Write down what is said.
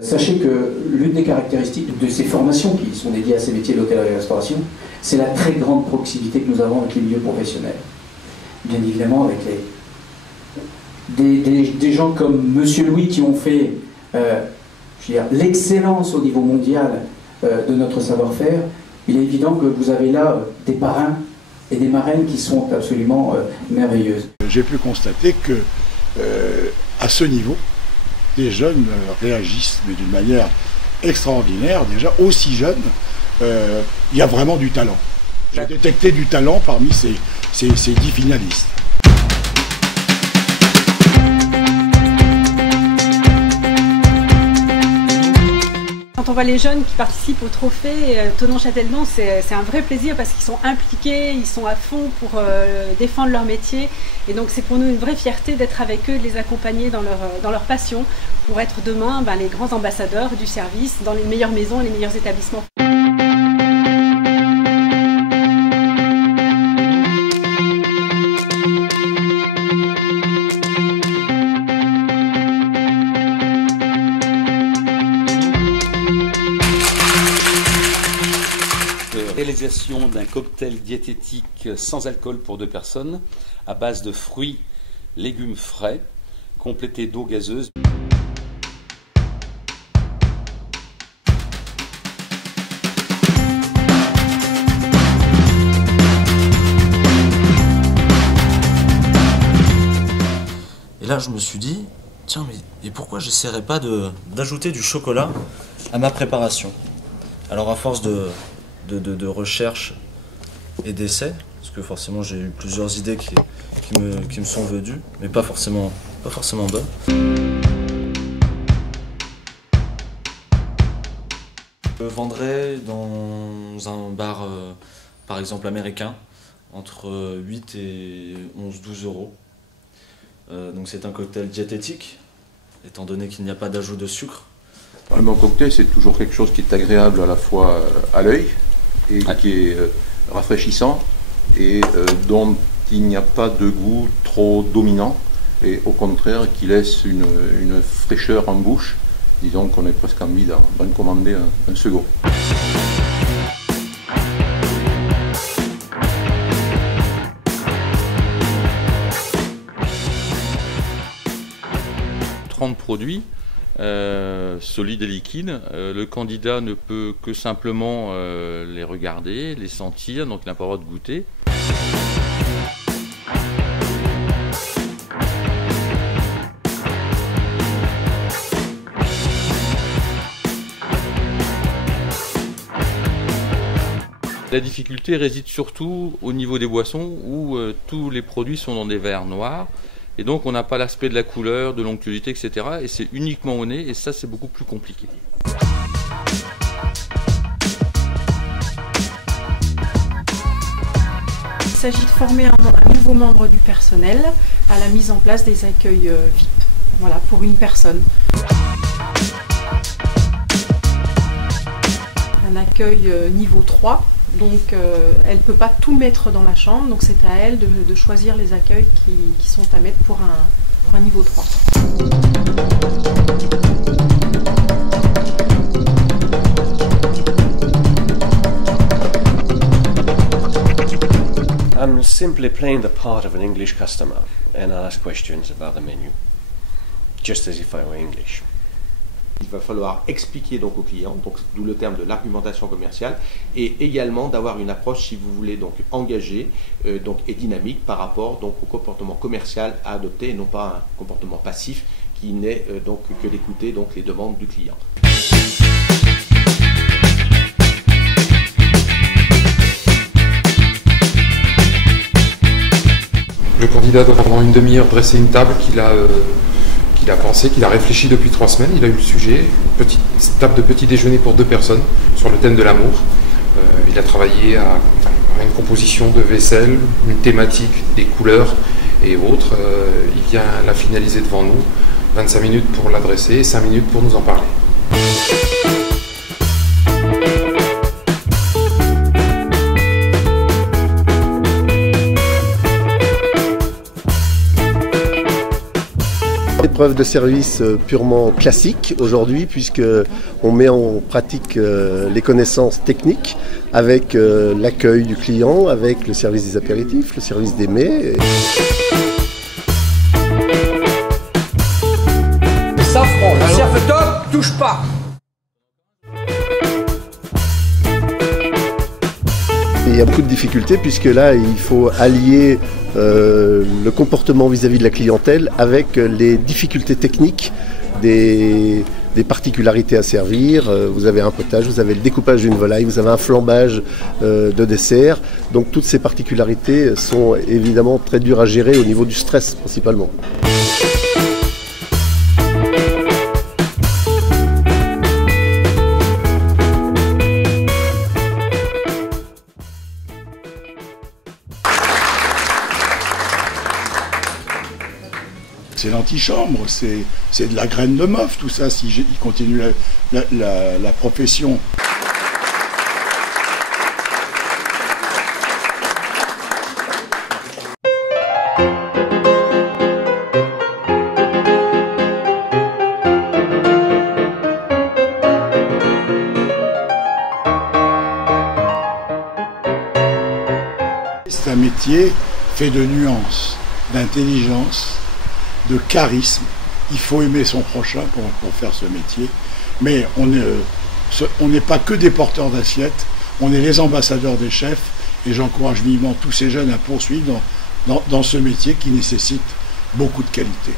Sachez que l'une des caractéristiques de ces formations qui sont dédiées à ces métiers de l'hôtellerie et restauration, c'est la très grande proximité que nous avons avec les milieux professionnels. Bien évidemment avec des gens comme Monsieur Louis qui ont fait l'excellence au niveau mondial de notre savoir-faire. Il est évident que vous avez là des parrains et des marraines qui sont absolument merveilleuses. J'ai pu constater que à ce niveau, les jeunes réagissent, mais d'une manière extraordinaire, déjà aussi jeunes, il y a vraiment du talent. J'ai détecté du talent parmi ces 10 finalistes. Quand on voit les jeunes qui participent au trophée Thonon-Châtelleblanc, c'est un vrai plaisir parce qu'ils sont impliqués, ils sont à fond pour défendre leur métier. Et donc c'est pour nous une vraie fierté d'être avec eux, de les accompagner dans leur passion pour être demain les grands ambassadeurs du service dans les meilleures maisons et les meilleurs établissements. Réalisation d'un cocktail diététique sans alcool pour 2 personnes à base de fruits, légumes frais, complété d'eau gazeuse. Et là je me suis dit, tiens mais pourquoi j'essaierais pas d'ajouter du chocolat à ma préparation? Alors à force de recherche et d'essais, parce que forcément j'ai eu plusieurs idées qui me sont venues, mais pas forcément bonnes. Je vendrais dans un bar, par exemple américain, entre 8 et 12 euros. Donc c'est un cocktail diététique, étant donné qu'il n'y a pas d'ajout de sucre. Mon cocktail, c'est toujours quelque chose qui est agréable à la fois à l'œil, et qui est rafraîchissant et dont il n'y a pas de goût trop dominant et au contraire qui laisse une fraîcheur en bouche. Disons qu'on est presque envie d'en commander un second. Produits solides et liquides. Le candidat ne peut que simplement les regarder, les sentir, donc il n'a pas le droit de goûter. La difficulté réside surtout au niveau des boissons où tous les produits sont dans des verres noirs. Et donc on n'a pas l'aspect de la couleur, de l'onctuosité, etc. Et c'est uniquement au nez, et ça c'est beaucoup plus compliqué. Il s'agit de former un nouveau membre du personnel à la mise en place des accueils VIP, voilà, pour une personne. Un accueil niveau 3. Donc elle ne peut pas tout mettre dans la chambre, donc c'est à elle de choisir les accueils qui sont à mettre pour un niveau 3. I'm simply playing the part of an English customer and I ask questions about the menu, just as if I were English. Il va falloir expliquer donc aux clients, donc d'où le terme de l'argumentation commerciale, et également d'avoir une approche, si vous voulez, donc engagée et dynamique par rapport donc au comportement commercial à adopter et non pas un comportement passif qui n'est donc que d'écouter donc les demandes du client. Le candidat doit pendant une demi-heure dresser une table qu'il a pensé, qu'il a réfléchi depuis 3 semaines. Il a eu le sujet, une petite table de petit déjeuner pour 2 personnes sur le thème de l'amour. Il a travaillé à une composition de vaisselle, une thématique, des couleurs et autres. Il vient la finaliser devant nous, 25 minutes pour l'adresser et 5 minutes pour nous en parler. épreuve de service purement classique aujourd'hui, puisque on met en pratique les connaissances techniques avec l'accueil du client, avec le service des apéritifs, le service des mets. Le safran, le serve-top, touche pas. Il y a beaucoup de difficultés puisque là il faut allier le comportement vis-à-vis de la clientèle avec les difficultés techniques des particularités à servir. Vous avez un potage, vous avez le découpage d'une volaille, vous avez un flambage de dessert. Donc toutes ces particularités sont évidemment très dures à gérer au niveau du stress principalement. C'est l'antichambre, c'est de la graine de mauve, tout ça, si il continue la profession. C'est un métier fait de nuances, d'intelligence, de charisme. Il faut aimer son prochain pour faire ce métier. Mais on n'est pas que des porteurs d'assiettes, on est les ambassadeurs des chefs. Et j'encourage vivement tous ces jeunes à poursuivre dans ce métier qui nécessite beaucoup de qualité.